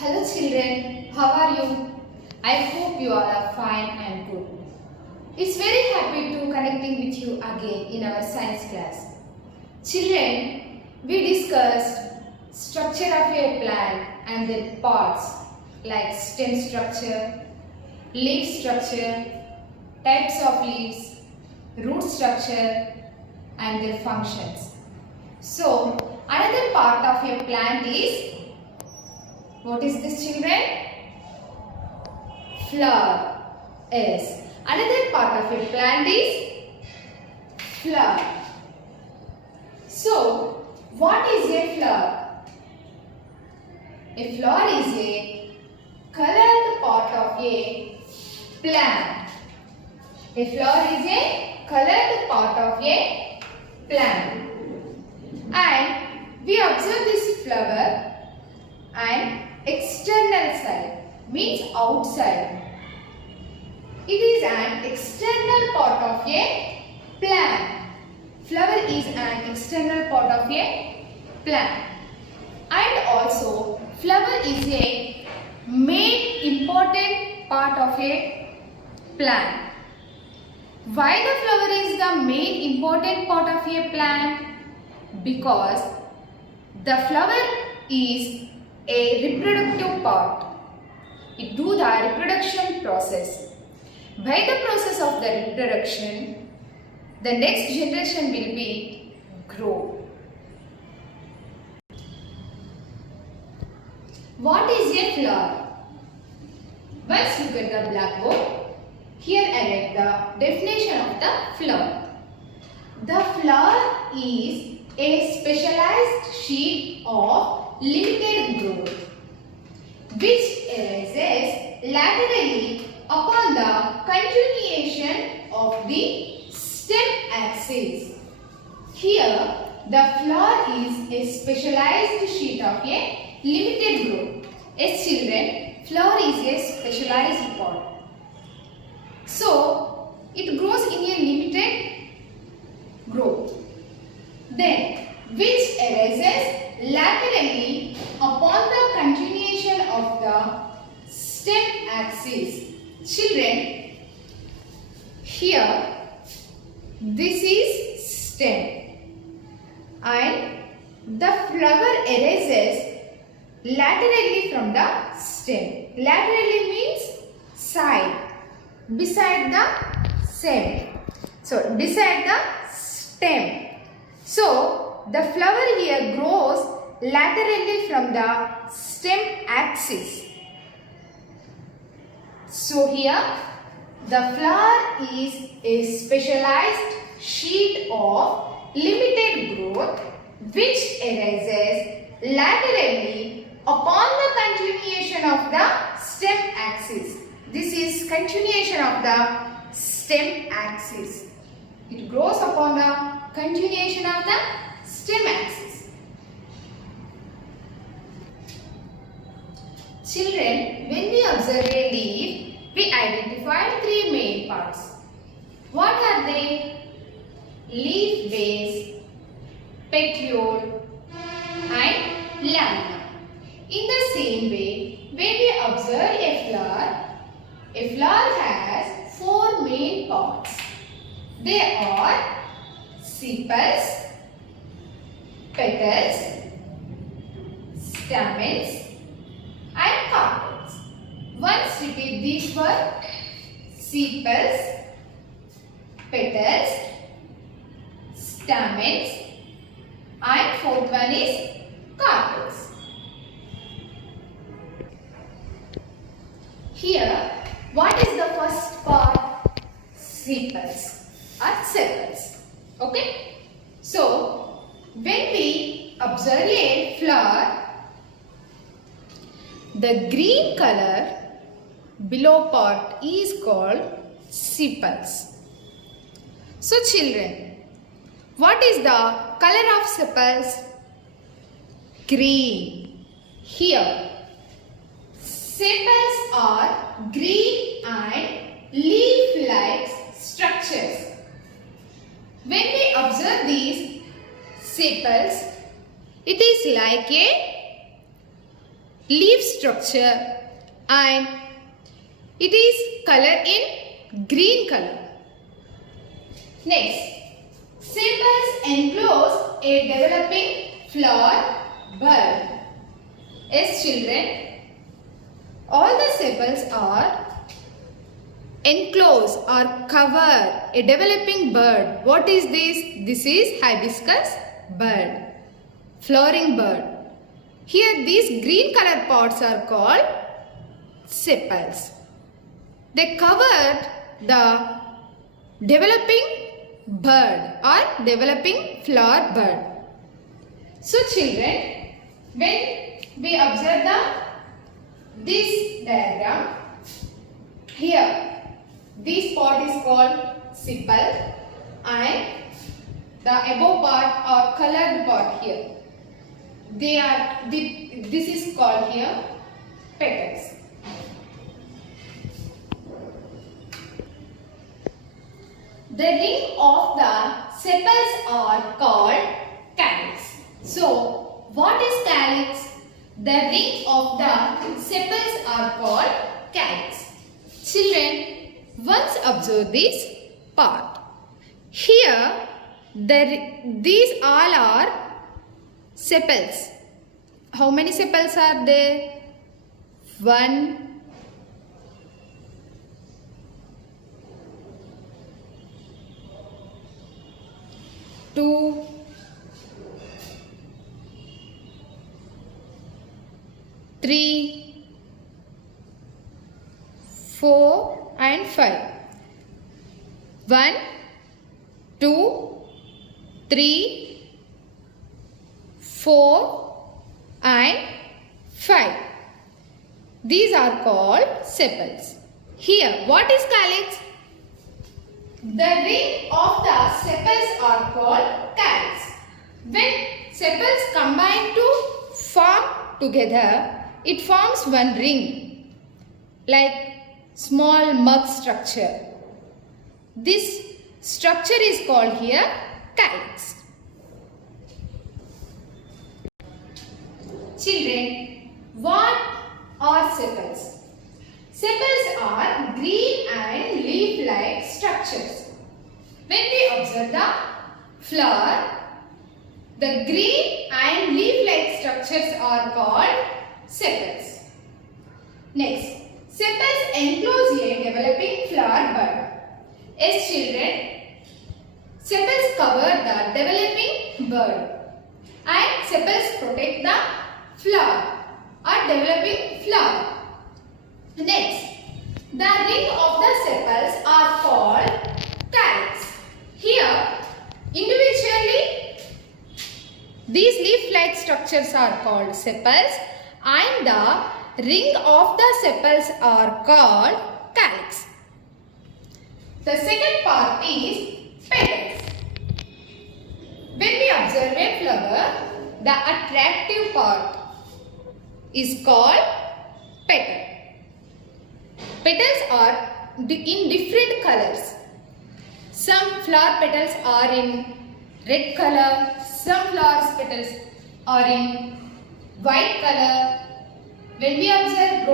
Hello children, how are you? I hope you all are fine and good. It's very happy to connecting with you again in our science class. Children, we discussed structure of a plant and their parts like stem structure, leaf structure, types of leaves, root structure and their functions. So, another part of a plant is, what is this children? Flower. Yes. Another part of a plant is flower. So, what is a flower? A flower is a colored part of a plant. A flower is a colored part of a plant. And we observe this flower and external side means outside. It is an external part of a plant. Flower is an external part of a plant. And also flower is a main important part of a plant. Why the flower is the main important part of a plant? Because the flower is a reproductive part. It do the reproduction process. By the process of the reproduction, the next generation will be grow. What is a flower? Let's look at the blackboard. Here I write the definition of the flower. The flower is a specialized sheet of limited growth which arises laterally upon the continuation of the stem axis. Here the flower is a specialized sheet of a limited growth. As children, flower is a specialized part. So it grows in a limited growth. Then which arises laterally upon the continuation of the stem axis. Children, here this is stem and the flower arises laterally from the stem. Laterally means side, beside the stem. So, beside the stem. So, the flower here grows laterally from the stem axis. So, here the flower is a specialized sheet of limited growth which arises laterally upon the continuation of the stem axis. This is continuation of the stem axis. It grows upon the continuation of the stem axis. Children, when we observe a leaf, we identify three main parts. What are they? Leaf base, petiole and lamina. In the same way, when we observe a flower has four main parts. They are sepals, petals, stamens and carpels. Once repeat these words: sepals, petals, stamens and fourth one is carpels. Here, what is the first part? Sepals or sepals. Okay? So, when we observe a flower, the green color below part is called sepals. So, children, what is the color of sepals? Green. Here, sepals are green and leaf-like structures. When we observe these sepals, it is like a leaf structure, and it is colored in green color. Next, sepals enclose a developing flower bud. Yes, children, all the sepals are enclosed or cover a developing bud. What is this? This is hibiscus bud, flowering bud. Here these green colored parts are called sepals. They covered the developing bud or developing flower bud. So children, when we observe this diagram, here this part is called sepal and the above part or colored part here, this is called here petals. The ring of the sepals are called calyx. So, what is calyx? The ring of the sepals are called calyx. Children, once observe this part. Here, these all are sepals. How many sepals are there? 1, 2, 3, 4 and 5. 1, 2, 3, 4 and 5. These are called sepals. Here, what is calyx? The ring of the sepals are called calyx. When sepals combine to form together, it forms one ring like small mug structure. This structure is called here calyx. Children, what are sepals? Sepals are green and leaf-like structures. When we observe the flower, the green and leaf-like structures are called sepals. Next, sepals enclose a developing flower bud. Yes, children, sepals cover the developing bud and sepals protect the flower or developing flower. Next, the ring of the sepals are called calyx. Here, individually, these leaf-like structures are called sepals and the ring of the sepals are called calyx. The second part is petals. When we observe a flower, the attractive part is called petal. Petals are in different colors. Some flower petals are in red color, some flower petals are in white color. When we observe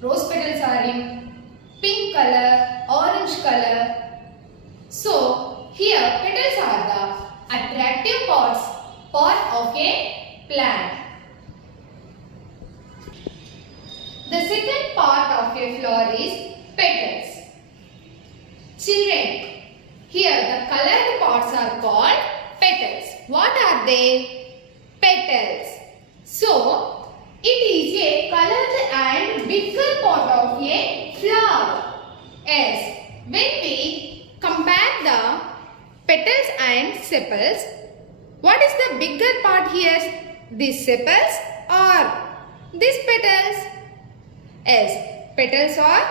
rose petals are in pink color, orange color. So, here petals are the attractive part of a plant. The second part of a flower is petals. Children, here the colored parts are called petals. What are they? Petals. So, it is a colored and bigger part of a flower. As when we compare the petals and sepals, what is the bigger part here? These sepals or these petals? As petals are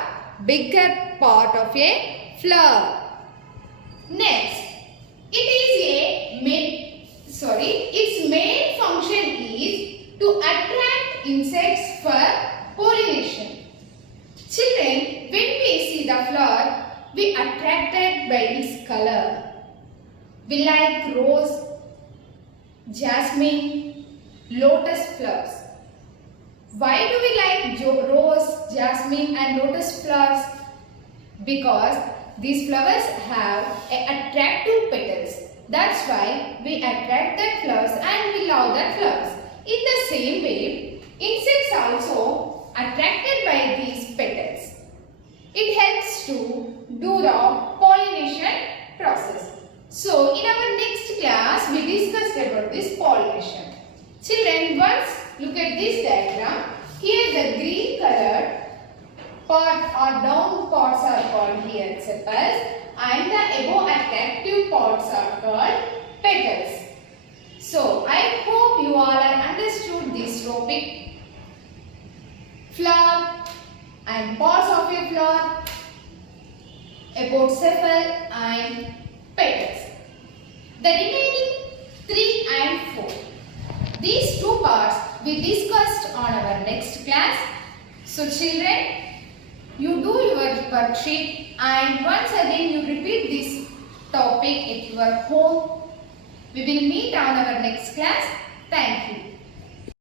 bigger part of a flower. Next, its main function is to attract insects for pollination. Children, when we see the flower, we attracted by its color. We like rose, jasmine, lotus flowers. Why do we like rose, jasmine and lotus flowers? Because these flowers have attractive petals. That's why we attract that flowers and we love that flowers. In the same way, insects also attracted by these petals. It helps to do the pollination process. So, in our next class, we discussed about this pollination. Children, once look at this diagram. Here the green colored part or down parts are called here sepals and the above attractive parts are called petals. So, I hope you all have understood this topic. Flower and parts of a flower, about sepal and petals. The remaining 3 and 4. These two parts we discussed on our next class. So children, you do your worksheet and once again you repeat this topic at your home. We will meet on our next class. Thank you.